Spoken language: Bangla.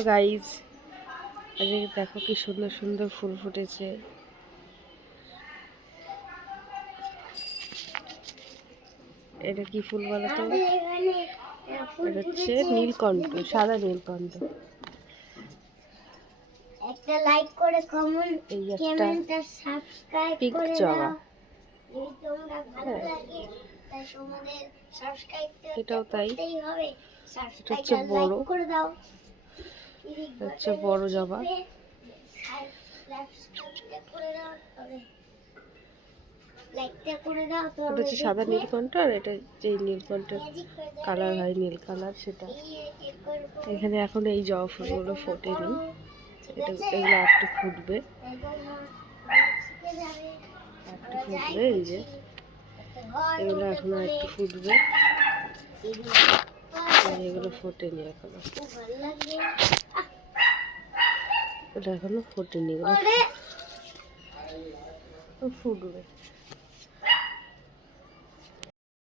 তো গাইজ আজকে দেখো কি সুন্দর সুন্দর ফুল ফুটেছে। এটা কি ফুল বলো তো? এটা হচ্ছে নীলকণ্ঠ, সাদা নীলকণ্ঠ। একটা লাইক করে কমেন্ট এই একটা কমেন্ট আর সাবস্ক্রাইব পিঙ্ক করে জবা। দাও। যদি তোমরা ভালো লাগে তাই তোমাদের সাবস্ক্রাইব এটাও তাই। করতেই হবে। সাবস্ক্রাইব হচ্ছে আর বড়, লাইক করে দাও। হচ্ছে বড় জবা। সাবস্ক্রাইবটা করে দাও তবে লাইকটা করে দাও তো। এটা হচ্ছে সাদা নীলকণ্ঠ, আর এটা যেই নীলকণ্ঠের কালার হয় নীল কালার সেটা। এখানে এখন এই জবা ফুলগুলো ফোটেনি, এটা এগুলো একটু ফুটবে, একটু ফুটবে। এই যে এগুলো এখনো একটু ফুটবে, এগুলো ফোটেনি এখনো, এটা এখনো ফোটেনি, এগুলো ফুটবে।